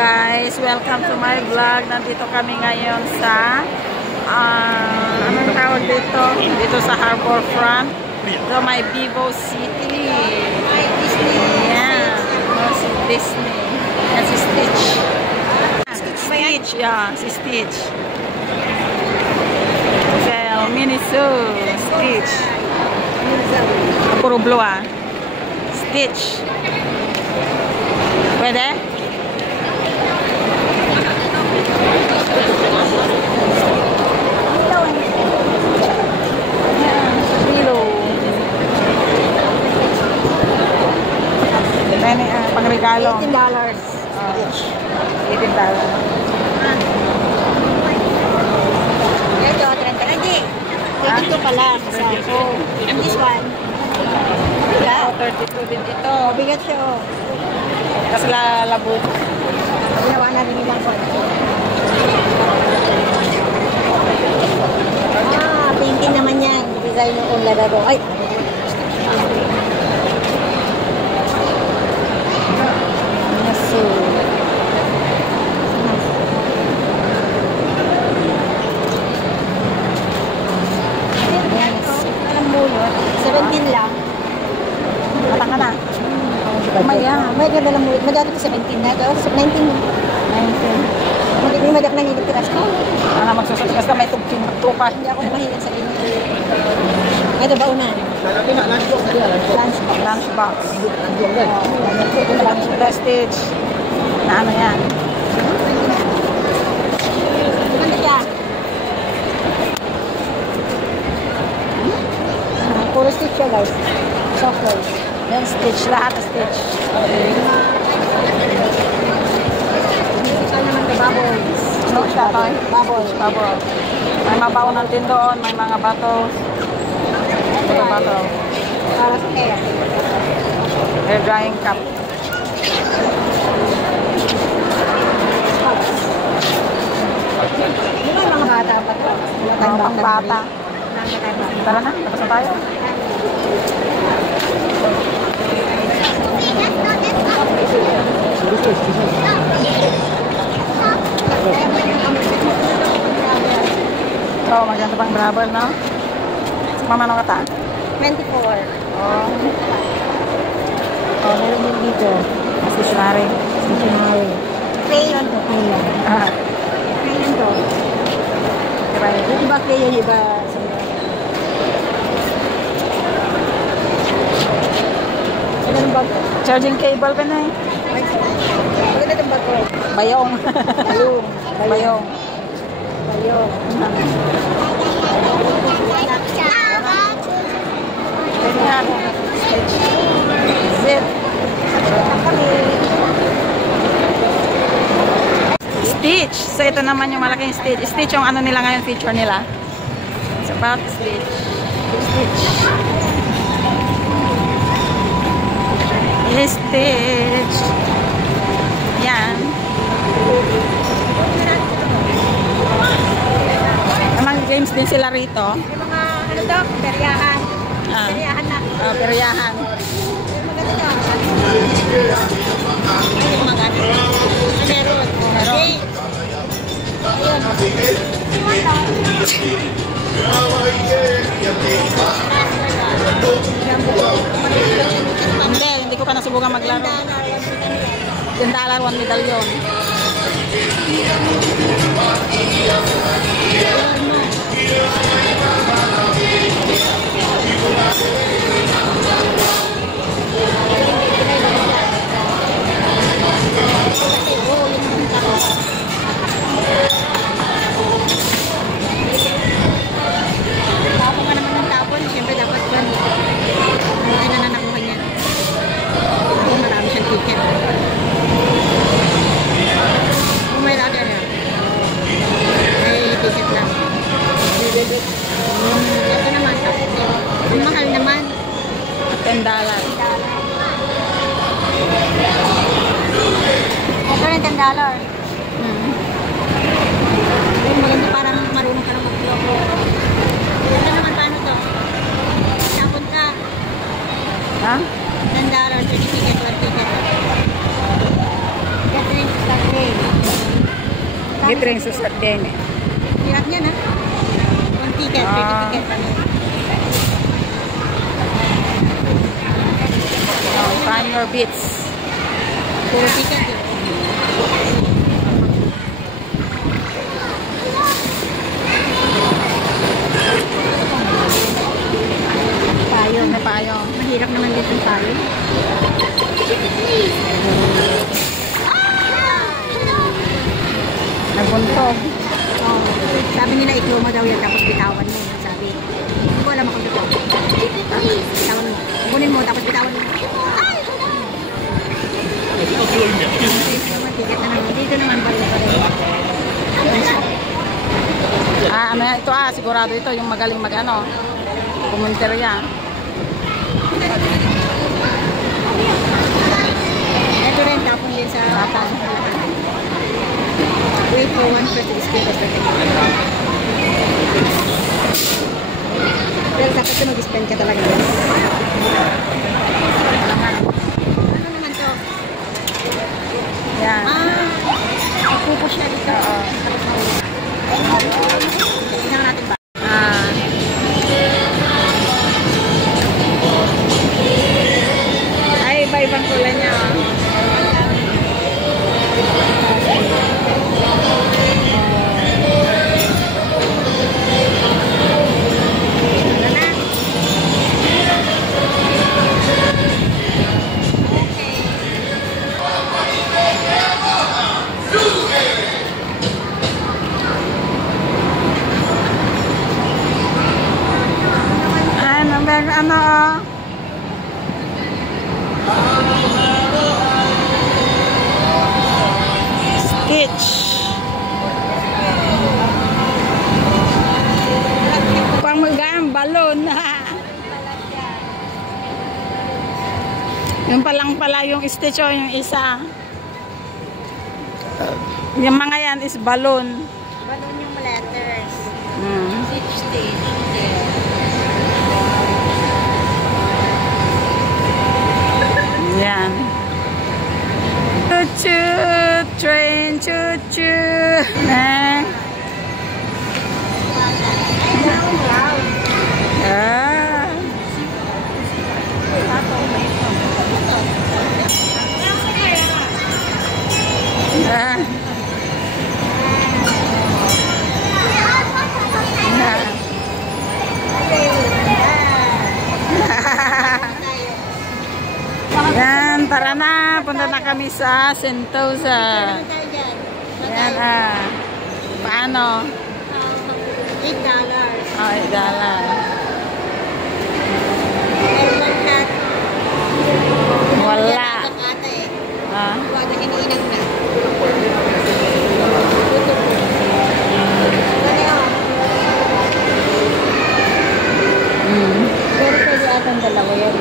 guys, welcome to my vlog. Nandito kami ngayon sa anong tawag dito? Dito sa Harbor Front. So may Vivo City. Yeah, si Disney. Yan si Stitch. Stitch, yeah, si Stitch. Well, Miniso, Stitch. Puro blue ah. Stitch. Pwede? Pangregalo. $18. $18. Ito, 30. Hindi. 32 pala. And this one? Yeah, 32 din ito. Bigat siya, oh. Kasi lalabo. Ginawa na rin nilang po. Painting naman yan. Design ng lalaro. Ay! May ganda lang mulit. Magkano ito 17 na ito? 19. May madap na nilitiras ko. Magsusulikas na may tugking magtupa. Hindi ako mahilig sa inyo. Ito ba una? Lunchbox. Lunch prestige. Na ano yan? Ano siya? Puro stitch siya guys. Soft guys. Yan, Stitch. Lahat na Stitch. Ito naman ito, bubbles. No, siya ito eh. Bubbles. Bubble. May mabaon natin doon. May mga bottles. Mga bottle. Para sa hair. Hair drying cup. Di ba mga bata pa ito? Pang bata. Tara na, tapos na tayo. Oh, maganda pang brabble, no? Mamano ka ta? 24. Oh, Meron din dito. stationary. Stationery. Crayon to, crayon. Crayon to. Yung iba crayon, iba Charging cable pa na eh. maganda itong bago. Bayong. Bayong. Bayong. Bayong. Pwede nga. Zip. Stitch. So ito naman yung malaking Stitch. Stitch yung ano nila ngayon, feature nila. It's about Stitch. Stitch. Stitch. Yan. May games din sila rito. May mga ano to, peryahan. Peryahan na. Peryahan. Maganda to. Ay, maganda. Meron. Okay. Hindi ko pa nasubukan maglaro. $10, 1 medalyon. Tapon ka naman ng tapon, siyempre dapat yun. Ay na nakuha niya. Marami siyang ticket. Kung may lager yan. May ticket lang. Ito naman, ang mahal naman. $10. Ito rin $10. Maganda parang marunong ka na mag-vlog. Ito naman paano to? Tapon ka. Ha? $10, 1 ticket. That rin sa Gitring susat din eh. Hirap niya na. One ticket, 30 ticket pa niya. Find your beats. Puro ticket yun. Payong. May payong. Mahirap naman dito yung payong. Nagbuntog. Oh, sabi nila i-claw mo daw yan tapos bitawan mo. Sabi. Hindi ko alam ako dito. Bitawan mo. Kunin mo tapos bitawan mo. Ticket na naman. Dito naman balik pa rin. Ano yan? Ito sigurado ito yung magaling mag-ano. Kumunterya. Ito rin tapon din sa tapon. Wait for 1 person to skip us. Pero dapat ito mag-spend ka talaga. Ano naman to? Yan. Pupo siya dito. Tingnan natin ba? Ay, iba-ibang kulay niya. Ano Stitch. Pangmagang balon. Yung palang pala yung Stitch o yung isa. Yung mga yan is balon. Balon yung letters. Stitch. Yan. Choo-choo, train, choo-choo. Ah. Yan, tara na. Punta na kami sa Sentosa. Yan paano? $8. Oh, $8. Wala. Huwag na hiniinag na. Pero pwede atang dalawa yan.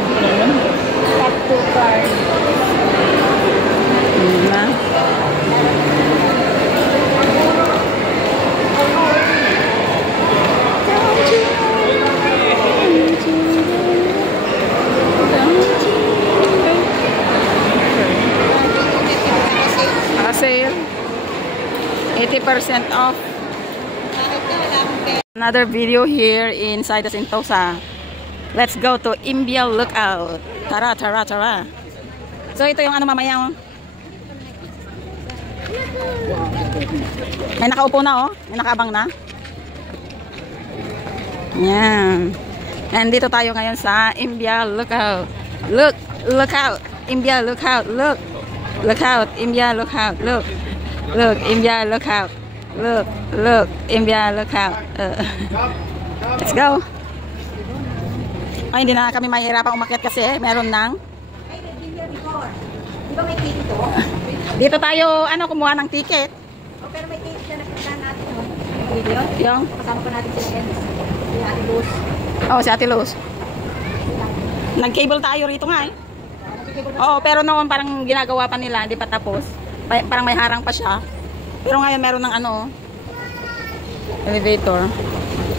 Top 2 card. Na. Sale. 80% off. Another video here inside the Sentosa. Let's go to Imbial Lookout. Tara, tara, tara. So ito yung ano mamaya. May nakaupo na oh. May nakaabang na. Yan. And dito tayo ngayon sa Imbial Lookout. Look out. Imbial Lookout. Look out. Imbial Lookout. Look, Imbial Lookout. Look, Imbial Lookout. Let's go. Ay, hindi na kami mahirapang umakyat kasi meron ng Di ba may ticket to? dito tayo, kumuha ng ticket. Pero may ticket na nakita natin. Video? Yung? Kasama pa natin sila Ems. Si Ate Luz. Oh, si Ate Luz. Nag-cable tayo rito nga eh. Oo, pero noon parang ginagawa pa nila, hindi pa tapos. Parang may harang pa siya. Pero ngayon meron ng elevator.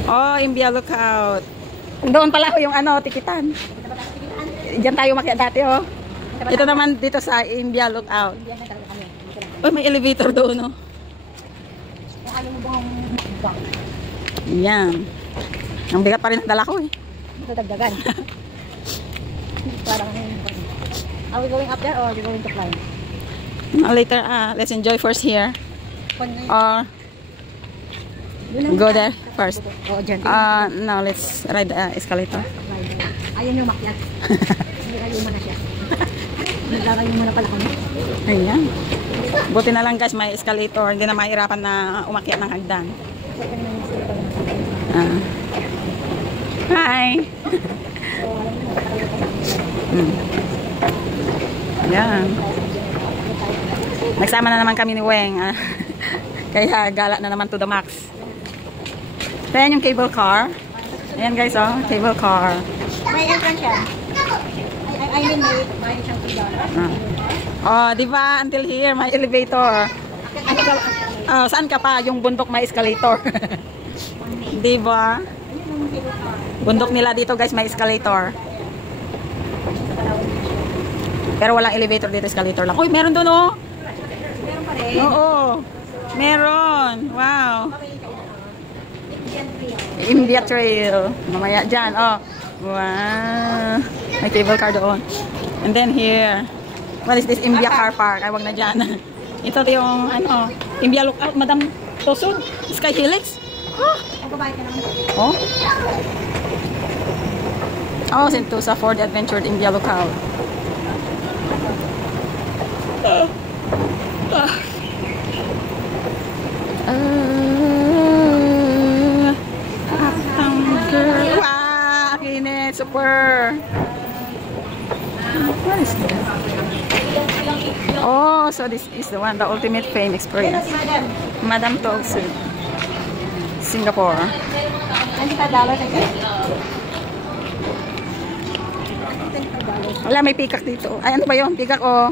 Oh, Imbial Lookout. Doon pala yung tikitan. Diyan tayo makyat dati oh. Ito naman dito sa Imbial Lookout. Oh, may elevator doon oh. kaya mo bang makbang? Yan. Ang bigat pa rin ang dala ko eh. Ito dagdagan. Parang are we going up there or are we going to climb? Later, let's enjoy first here. Or go there first. Oh, dyan. No, let's ride the escalator. Ayun yung makyat. Nagayuma na siya. Nagayuma na pala kami. Ayan. Buti na lang guys, may escalator. Hindi na mahirapan na umakyat ng hagdan. Hi! Ayan. Nagsama na naman kami ni Weng. Kaya gala na naman to the max. Ayan yung cable car. Ayan guys, oh, cable car. May entrance siya. I mean, may siyang $2. Oh, di ba? Until here, may elevator. Saan ka pa? Yung bundok may escalator. Di ba? Bundok nila dito guys, may escalator. Pero walang elevator dito, escalator lang. Uy, meron doon oh. Meron pa rin. Oo. Meron. Wow. India Trail. Mamaya dyan. Oh. Wow. May cable car doon. And then here. What is this? India Car Park. Ay, wag na dyan. Ito yung, ano, India Lookout. Madam Tosud. Sky Helix. Magbabayad ka naman. Oh. Oh, Sentosa Ford Adventure India Lookout. Wow, kinit, super. What is that? Oh, so this is the one, the ultimate fame experience. Madam Tosud, Singapore. Wala, may peacock dito. Ay, ano ba yun? Peacock o?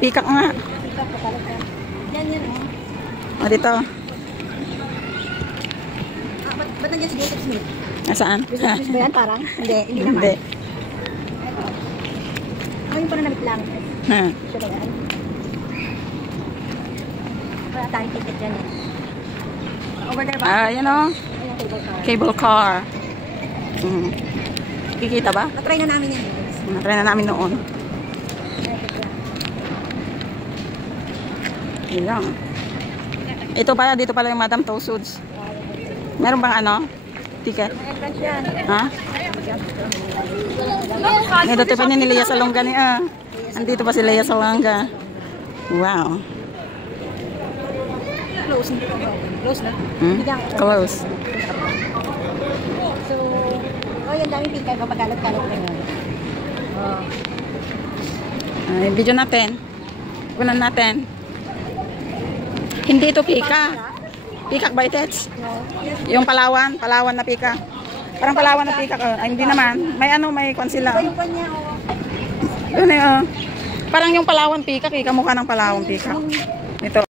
Peacock nga. Yan, yan, O, dito. Ba't nandiyan si Joseph Smith? Nasaan? Business ba yan parang? Hindi, hindi naman. Hindi. Yung pananamit lang. Siya ba yan? Wala tayong ticket dyan eh. Over there ba? Yan o. Ayun, Cable car. Kikita ba? Na-try na namin yan. Try na namin noon. Ayan. Ito pala, dito pala yung Madam Tosuds. Meron bang ano? Ticket? Entrance yan. Ha? Dito pa ni Lea Salonga ni Andito pa si Lea Salonga. Wow. Close na. Close na? Close. So, yung daming pika. Kapag-kalat-kalat na yun. Video natin. Kunan natin. Hindi ito pika. Pikak ba itets? Yung Palawan na pika. Parang Palawan na pika. Ay, hindi naman. May ano, may kwan sila. Yung kanya, Yun eh, parang yung Palawan pika. Kamukha ng Palawan pika. Ito,